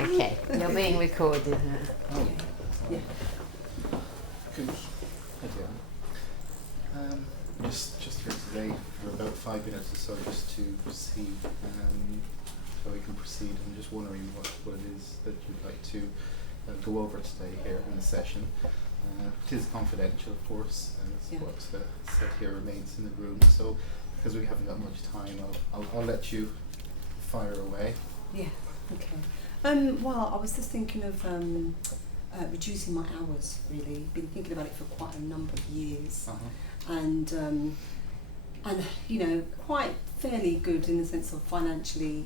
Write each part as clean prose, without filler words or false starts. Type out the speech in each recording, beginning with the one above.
Okay, you're being recorded now. Oh, Yeah. good. Just here today for about 5 minutes or so, just to see how we can proceed. I'm just wondering what it is that you'd like to go over today here in the session. It is confidential, of course, and what said here remains in the room. So, because we haven't got much time, I'll let you fire away. Yeah. Okay. Well, I was just thinking of reducing my hours. Really, been thinking about it for quite a number of years, and you know, quite fairly good in the sense of financially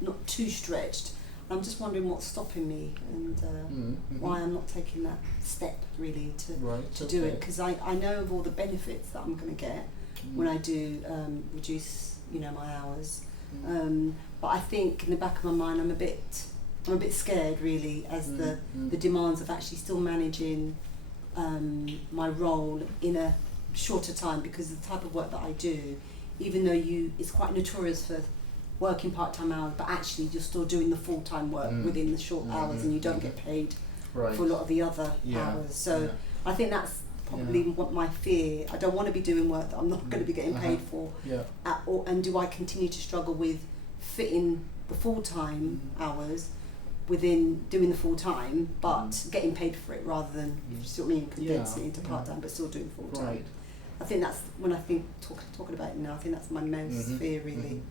not too stretched. I'm just wondering what's stopping me and why I'm not taking that step really to do it, because I know of all the benefits that I'm going to get when I do reduce, you know, my hours. But I think in the back of my mind I'm a bit scared really, as the demands of actually still managing my role in a shorter time, because the type of work that I do, even though it's quite notorious for working part-time hours, but actually you're still doing the full-time work within the short hours, and you don't get paid for a lot of the other hours. So I think that's probably what my fear. I don't want to be doing work that I'm not going to be getting paid for at all. And do I continue to struggle with fitting the full-time hours within doing the full-time, but getting paid for it, rather than, you see what I mean, condensing it into part-time but still doing full-time. Right. I think that's, when I think talking about it now, I think that's my most fear really.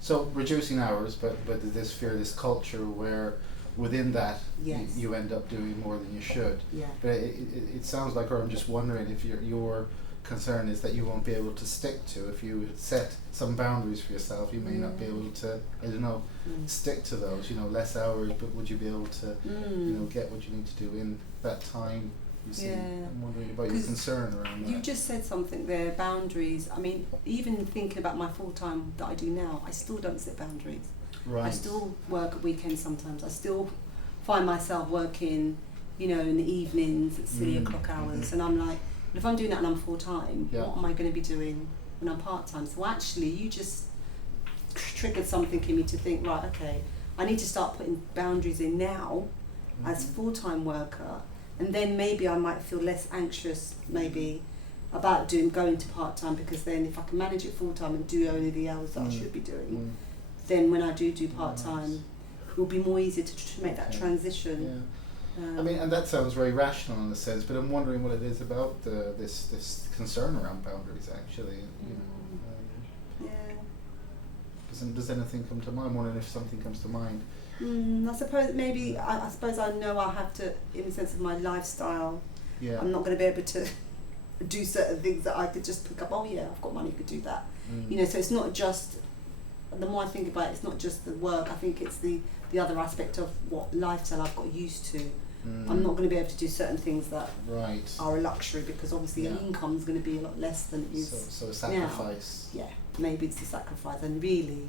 So reducing hours, but this fear, this culture where within that you end up doing more than you should. Yeah. But it sounds like, or I'm just wondering if your concern is that you won't be able to stick to, if you set some boundaries for yourself, you may not be able to, I don't know, stick to those, you know, less hours, but would you be able to, you know, get what you need to do in that time? You see, I'm wondering about your concern around that. You just said something there, boundaries. I mean, even thinking about my full-time that I do now, I still don't set boundaries. Right. I still work at weekends sometimes. I still find myself working, you know, in the evenings at silly o'clock hours, and I'm like, if I'm doing that and I'm full-time, what am I going to be doing when I'm part-time? So actually, you just triggered something in me to think, right, okay, I need to start putting boundaries in now as full-time worker, and then maybe I might feel less anxious maybe about going to part-time, because then if I can manage it full-time and do only the hours that I should be doing, then when I do part-time, it will be more easy to make that transition. I mean, and that sounds very rational in a sense, but I'm wondering what it is about this concern around boundaries actually. You know, does anything come to mind? I'm wondering if something comes to mind. I suppose maybe I suppose I know I have to, in the sense of my lifestyle. I'm not going to be able to do certain things that I could just pick up. Oh yeah, I've got money, could do that. You know, so it's not just. The more I think about it, it's not just the work. I think it's the other aspect of what lifestyle I've got used to. I'm not going to be able to do certain things that are a luxury, because obviously an income is going to be a lot less than it is. So a sacrifice. Now. Yeah, maybe it's a sacrifice, and really,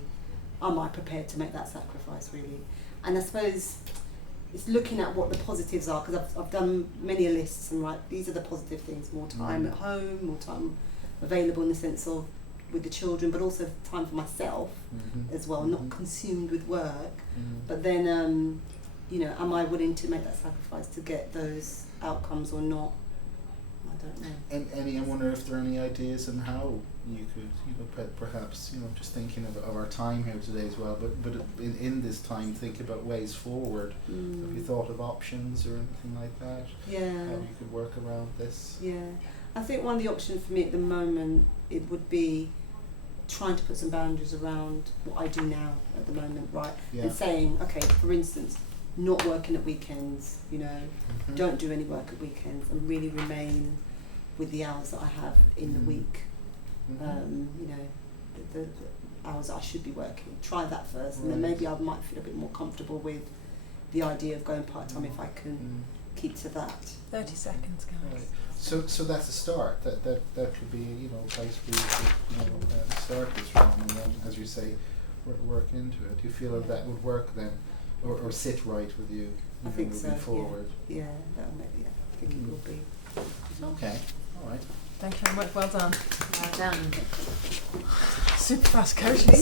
am I prepared to make that sacrifice really? And I suppose it's looking at what the positives are, because I've done many lists, and these are the positive things: more time at home, more time available in the sense of with the children, but also time for myself as well, not consumed with work. But then, you know, am I willing to make that sacrifice to get those outcomes or not? I don't know. And I wonder if there are any ideas on how you could, you know, perhaps, you know, just thinking of our time here today as well, but in this time, think about ways forward. Have you thought of options or anything like that? Yeah. How you could work around this? Yeah. I think one of the options for me at the moment, it would be trying to put some boundaries around what I do now at the moment, right? And saying, okay, for instance, not working at weekends, you know, don't do any work at weekends, and really remain with the hours that I have in the week. You know, the hours that I should be working. Try that first, and then maybe I might feel a bit more comfortable with the idea of going part-time if I can keep to that. 30 seconds, guys. Right. So that's a start. That could be, you know, a place where you could, you know, start this from, and then, as you say, work into it. Do you feel that would work then, or sit right with you? I think so. Moving forward. Yeah, that'll make. Yeah, I think it will be. Okay. All right. Thank you very much. Well done. Well done. Super fast coaching.